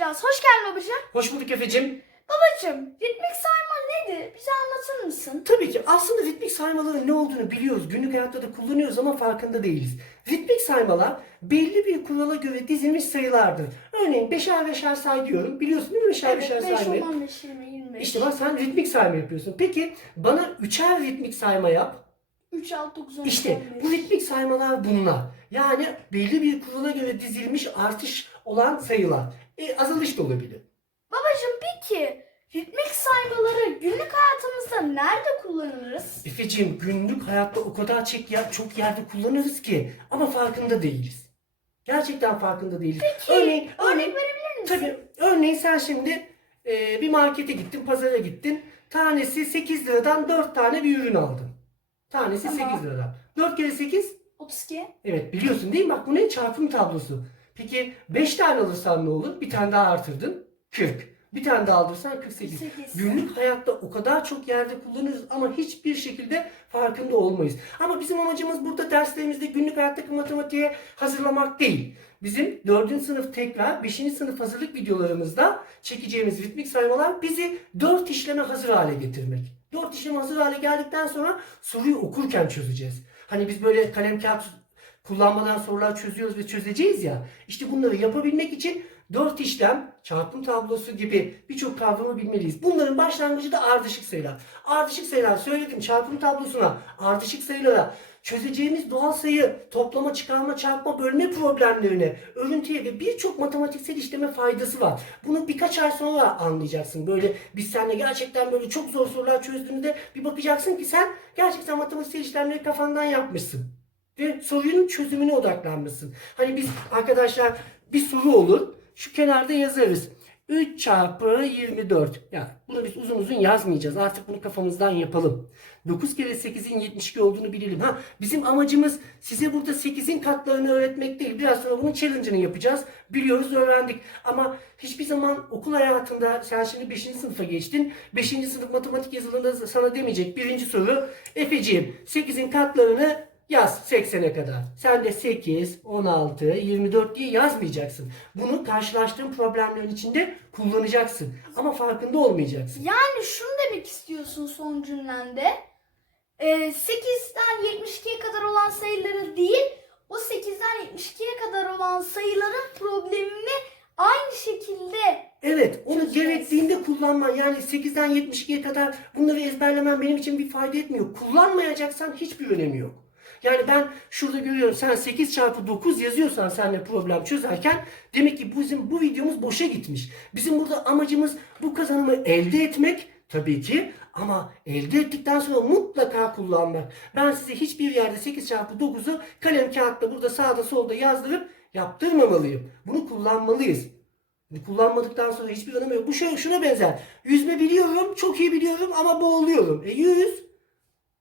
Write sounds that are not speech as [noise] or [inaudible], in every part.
yapacağız. Hoş geldin babacığım. Hoş bulduk Efe'cim. Babacığım, ritmik sayma nedir? Bize anlatır mısın? Tabii ki aslında ritmik saymaların ne olduğunu biliyoruz. Günlük hayatta da kullanıyoruz ama farkında değiliz. Ritmik saymalar belli bir kurala göre dizilmiş sayılardır. Örneğin beşer beşer say diyorum. Biliyorsun değil mi beşer beşer 5, 10, saymayı? 15, 20, 25. İşte bak sen ritmik sayma yapıyorsun. Peki bana üçer ritmik sayma yap. 3, 6, 9, 10, İşte bu ritmik saymalar bunlar. Yani belli bir kurala göre dizilmiş artış olan sayılar. E, azalış da olabilir. Babacığım peki ritmik saymaları günlük hayatımızda nerede kullanırız? Efeciğim günlük hayatta o kadar çok, yer, çok yerde kullanırız ki ama farkında değiliz. Gerçekten farkında değiliz. örneğin, örneğin, verebilir misin? tabii, örneğin sen şimdi e, bir markete gittin, pazara gittin. Tanesi 8 liradan 4 tane bir ürün aldın. Tanesi Tamam. 8 liradan. 4 kere 8 32. Evet biliyorsun değil mi? Bak bu ne? Çarpım tablosu. Peki 5 tane alırsan ne olur? Bir tane daha artırdın. 40. Bir tane daha alırsan 48. 48. Günlük hayatta o kadar çok yerde kullanırız ama hiçbir şekilde farkında olmayız. Ama bizim amacımız burada derslerimizde günlük hayattaki matematiğe hazırlamak değil. Bizim 4. sınıf tekrar 5. sınıf hazırlık videolarımızda çekeceğimiz ritmik saymalar bizi 4 işleme hazır hale getirmek. 4 işleme hazır hale geldikten sonra soruyu okurken çözeceğiz. Hani biz böyle kalem kağıt kullanmadan sorular çözüyoruz ve çözeceğiz ya. İşte bunları yapabilmek için dört işlem, çarpım tablosu gibi birçok kavramı bilmeliyiz. Bunların başlangıcı da ardışık sayılar. Ardışık sayılar söyledim çarpım tablosuna, ardışık sayılara, çözeceğimiz doğal sayı, toplama, çıkarma, çarpma, bölme problemlerine, örüntüye ve birçok matematiksel işleme faydası var. Bunu birkaç ay sonra anlayacaksın. Böyle biz seninle gerçekten böyle çok zor sorular çözdüğünde bir bakacaksın ki sen gerçekten matematiksel işlemleri kafandan yapmışsın ve sorunun çözümüne odaklanmışsın. Hani biz arkadaşlar bir soru olur. Şu kenarda yazarız. 3 çarpı 24. Ya bunu biz uzun uzun yazmayacağız. Artık bunu kafamızdan yapalım. 9 kere 8'in 72 olduğunu bilelim. Ha bizim amacımız size burada 8'in katlarını öğretmek değil. Biraz sonra bunun challenge'ını yapacağız. Biliyoruz, öğrendik. Ama hiçbir zaman okul hayatında sen şimdi 5. sınıfa geçtin. 5. sınıf matematik yazılımında sana demeyecek. Birinci soru. Efeciğim 8'in katlarını Yaz 80'e kadar. Sen de 8, 16, 24 diye yazmayacaksın. Bunu karşılaştığın problemlerin içinde kullanacaksın. Ama farkında olmayacaksın. Yani şunu demek istiyorsun son cümlende. Ee, 8'den 72'ye kadar olan sayıları değil, o 8'den 72'ye kadar olan sayıların problemini aynı şekilde Evet, onu Çözeceğiz. gerektiğinde kullanman. Yani 8'den 72'ye kadar bunları ezberlemen benim için bir fayda etmiyor. Kullanmayacaksan hiçbir önemi yok. Yani ben şurada görüyorum sen 8 çarpı 9 yazıyorsan seninle problem çözerken demek ki bizim bu videomuz boşa gitmiş. Bizim burada amacımız bu kazanımı elde etmek tabii ki ama elde ettikten sonra mutlaka kullanmak. Ben size hiçbir yerde 8 çarpı 9'u kalem kağıtta burada sağda solda yazdırıp yaptırmamalıyım. Bunu kullanmalıyız. Kullanmadıktan sonra hiçbir önemi yok. Bu şuna benzer. Yüzme biliyorum, çok iyi biliyorum ama boğuluyorum. E yüz.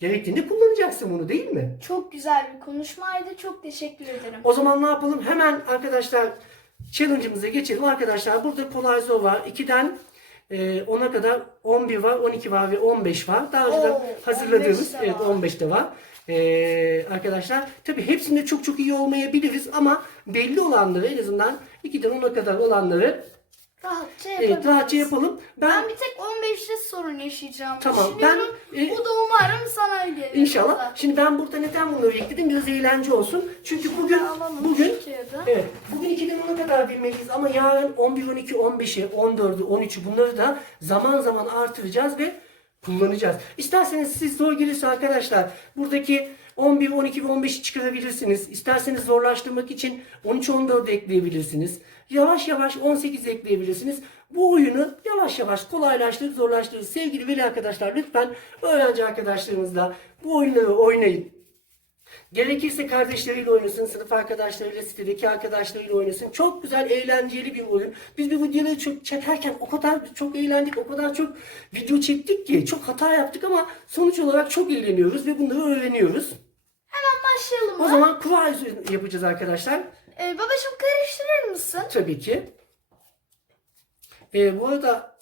Gerektiğinde kullanacaksın bunu değil mi? çok güzel bir konuşmaydı. Çok teşekkür ederim. O zaman ne yapalım? Hemen arkadaşlar challenge'ımıza geçelim. Arkadaşlar burada kolay zor var. 2'den e, 10'a kadar 11 var, 12 var ve 15 var. Daha Oo, hazırladığımız 15 de evet var. 15 de var. E, arkadaşlar tabi hepsinde çok çok iyi olmayabiliriz ama belli olanları en azından 2'den 10'a kadar olanları Rahatça evet, yapabiliriz. rahatça yapalım. Ben Ben bir tek 15'te sorun yaşayacağım. Tamam, ben, e, Bu da umarım sana öyle. İnşallah. Şimdi ben burada neden bunları ekledim? Biraz eğlence olsun. Çünkü bugün bugün evet bugün 2'den 10'a kadar bilmeliyiz ama yarın 11 12 15'i 14'ü 13'ü bunları da zaman zaman artıracağız ve kullanacağız. İsterseniz siz zor gelirse arkadaşlar buradaki 11, 12 ve 15'i çıkarabilirsiniz. İsterseniz zorlaştırmak için 13, 14 ekleyebilirsiniz. Yavaş yavaş 18 ekleyebilirsiniz. Bu oyunu yavaş yavaş kolaylaştırıp zorlaştırırız. Sevgili veli arkadaşlar lütfen öğrenci arkadaşlarınızla bu oyunları oynayın. Gerekirse kardeşleriyle oynasın, sınıf arkadaşlarıyla, sitedeki arkadaşlarıyla oynasın. Çok güzel, eğlenceli bir oyun. Biz bir videoları çok çekerken o kadar çok eğlendik, o kadar çok video çektik ki çok hata yaptık ama sonuç olarak çok eğleniyoruz ve bunları öğreniyoruz. Başlayalım O mı? zaman kura yapacağız arkadaşlar. Ee, babacığım karıştırır mısın? Tabii ki. Ee, bu arada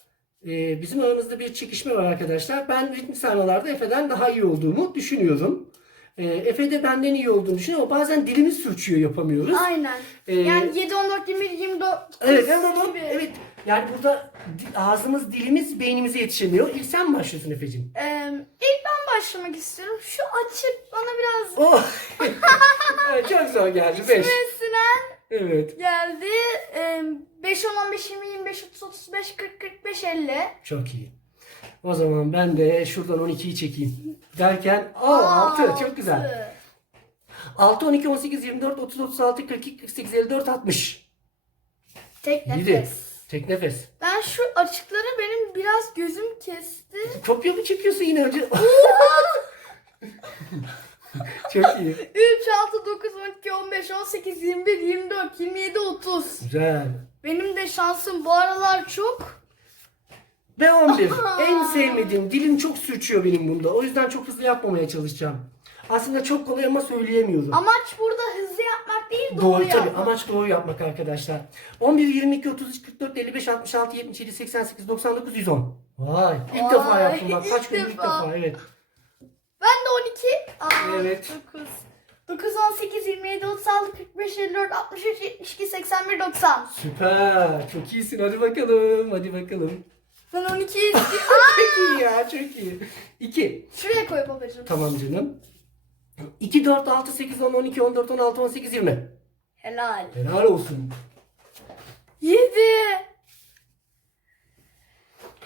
e, bizim aramızda bir çekişme var arkadaşlar. Ben ritmi saymalarda Efe'den daha iyi olduğumu düşünüyorum. E, Efe de benden iyi olduğunu düşünüyor ama bazen dilimiz sürçüyor yapamıyoruz. Aynen. Ee, yani 7, 14, 21, 24 Evet, evet, evet, gibi. evet. Yani burada di- ağzımız, dilimiz beynimize yetişemiyor. İlk sen mi başlıyorsun Efe'cim? Ee, ilk ben başlamak istiyorum. Şu açık bana biraz Oh! [laughs] Evet, Çok zor geldi. 5. sinen Evet. geldi. Ee, 5, 10, 15, 20, 25, 30, 35, 40, 45, 50. Çok iyi. O zaman ben de şuradan 12'yi çekeyim. Derken aa 6 çok güzel. 6, 12, 18, 24, 30, 36, 42, 48, 54, 60. Tek İyiydi. nefes. Tek nefes. Ben şu açıkları benim biraz gözüm kesti. Kopya mı çekiyorsun yine önce? [laughs] çok iyi. 3, 6, 9, 12, 15, 18, 21, 24, 27, 30. Güzel. Benim de şansım bu aralar çok. Ve 11. [laughs] en sevmediğim. Dilim çok sürçüyor benim bunda. O yüzden çok hızlı yapmamaya çalışacağım. Aslında çok kolay ama söyleyemiyorum. Amaç burada hızlı yapmak değil doğru, Doğru tabii. yapmak. Amaç doğru yapmak arkadaşlar. 11, 22, 33, 44, 55, 66, 77, 88, 99, 110. Vay. İlk Vay, defa yaptım bak. Kaç gündür ilk defa. Evet. Ben de 12. Aa, Evet. 9. 9, 18, 27, 36, 45, 54, 63, 72, 81, 90. Süper. Çok iyisin. Hadi bakalım. Hadi bakalım. Ben 12'yi [laughs] çok iyi ya. Çok iyi. 2. şuraya koy babacığım. Tamam canım. 2, 4, 6, 8, 10, 12, 14, 16, 18, 20. Helal. Helal olsun. 7.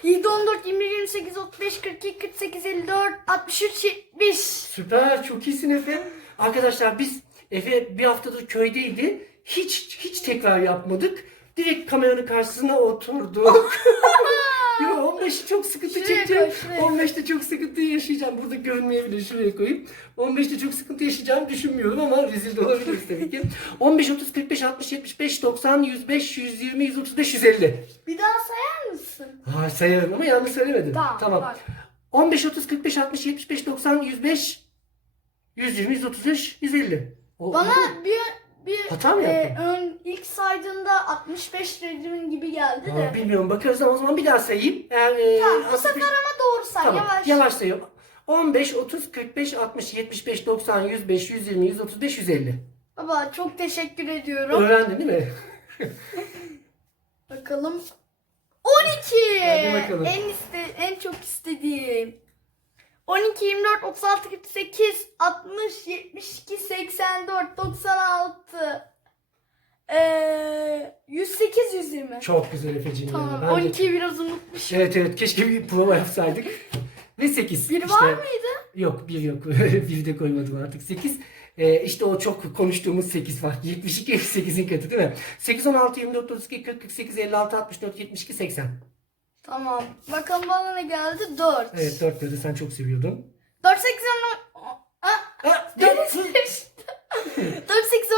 7, 14, 21, 28, 35, 42, 48, 54, 63, 70. Süper. Çok iyisin Efe. Arkadaşlar biz Efe bir haftadır köydeydi. Hiç hiç tekrar yapmadık. Direkt kameranın karşısına oturduk. [laughs] [laughs] Yo 15'i çok sıkıntı Şuraya çekeceğim. koy, şuraya. 15'te çok sıkıntı yaşayacağım. Burada görünmeyebilir. Şuraya koyayım. 15'te çok sıkıntı yaşayacağımı düşünmüyorum ama rezil de olabiliriz tabii ki. 15, 30, 45, 60, 75, 90, 105, 120, 135, 150. Bir daha sayar mısın? Ha sayarım ama yanlış söylemedim. Tamam. Bak. 15, 30, 45, 60, 75, 90, 105, 120, 135, 150. O, Bana bir bir Hata mı e, yaptın? ön ilk saydığında 65 dediğin gibi geldi Aa, de. bilmiyorum bakarız ama o zaman bir daha sayayım. Eğer, e, Tamam bu 65 sefer ama doğru say Tamam. yavaş. Yavaş sayıyorum. 15, 30, 45, 60, 75, 90, 105, 120, 135, 150. Baba çok teşekkür ediyorum. Öğrendin değil mi? [laughs] Bakalım. 12. Hadi bakalım. En iste en çok istediğim. 12, 24, 36, 48, 60, 72, 84, 96. Ee, 108, 120. Çok güzel Efe'cim Tamam. ya. Bence- 12'yi biraz unutmuşum. Evet evet keşke bir prova yapsaydık. Ve 8. Bir var mıydı? Yok bir yok. [laughs] bir de koymadım artık. 8. Ee, işte o çok konuştuğumuz 8 var. 72 8'in katı değil mi? 8, 16, 24, 32, 40, 48, 56, 64, 72, 80. Tamam. Bakalım bana ne geldi? 4. Evet 4 dedi sen çok seviyordun. 4, 8, 10, Aa, Ha, 4, dört. 8,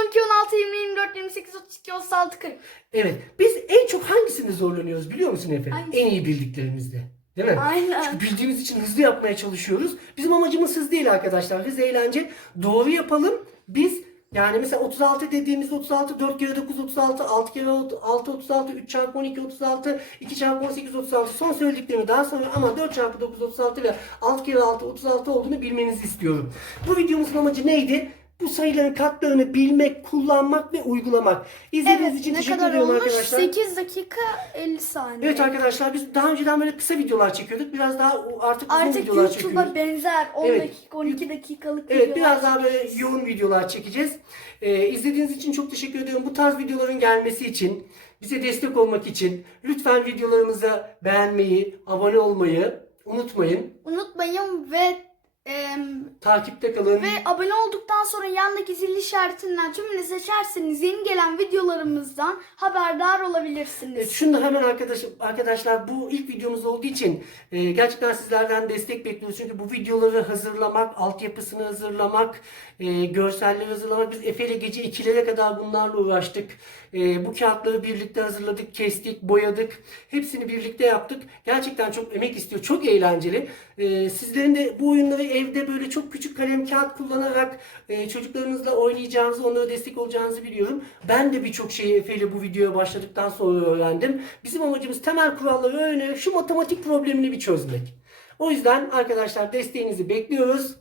12, 16, 20, 24, 28, 32, 36, 40. Evet. Biz en çok hangisinde zorlanıyoruz biliyor musun Efe? Hangisi? En iyi bildiklerimizde. Değil mi? Aynen. Çünkü bildiğimiz için hızlı yapmaya çalışıyoruz. Bizim amacımız hız değil arkadaşlar. Hız eğlence. Doğru yapalım. Biz yani mesela 36 dediğimizde 36 4 kere 9 36 6 kere 6 36 3 çarpı 12 36 2 çarpı 18 36 son söylediklerimi daha sonra ama 4 çarpı 9 36 ve 6 kere 6 36 olduğunu bilmenizi istiyorum. Bu videomuzun amacı neydi? Bu sayıların katlarını bilmek, kullanmak ve uygulamak. İzlediğiniz için Evet ne teşekkür ediyorum olmuş? arkadaşlar. 8 dakika 50 saniye. Evet arkadaşlar biz daha önceden böyle kısa videolar çekiyorduk. Biraz daha artık uzun Artık videolar çekiyoruz. YouTube'a benzer 10 Evet. dakika 12 dakikalık Evet videolar biraz daha böyle yoğun videolar çekeceğiz. Ee, izlediğiniz için çok teşekkür ediyorum. Bu tarz videoların gelmesi için, bize destek olmak için lütfen videolarımıza beğenmeyi, abone olmayı unutmayın. Unutmayın ve em, Takipte kalın. ve abone olduktan sonra yandaki zil işaretinden tümünü seçerseniz yeni gelen videolarımızdan haberdar olabilirsiniz. Evet, şunu da hemen arkadaş, arkadaşlar bu ilk videomuz olduğu için e, gerçekten sizlerden destek bekliyoruz. Çünkü bu videoları hazırlamak, altyapısını hazırlamak, e, görselleri hazırlamak. Biz Efe ile gece 2'lere kadar bunlarla uğraştık. E, bu kağıtları birlikte hazırladık, kestik, boyadık. Hepsini birlikte yaptık. Gerçekten çok emek istiyor. Çok eğlenceli. E, sizlerin de bu oyunları evde böyle çok küçük kalem kağıt kullanarak e, çocuklarınızla oynayacağınızı, onlara destek olacağınızı biliyorum. Ben de birçok şeyi Efe ile bu videoya başladıktan sonra öğrendim. Bizim amacımız temel kuralları öğrenip şu matematik problemini bir çözmek. O yüzden arkadaşlar desteğinizi bekliyoruz.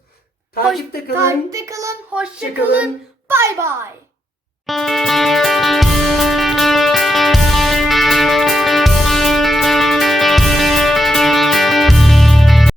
Takipte kalın. Takipte kalın. Hoşça kalın. Bay bay.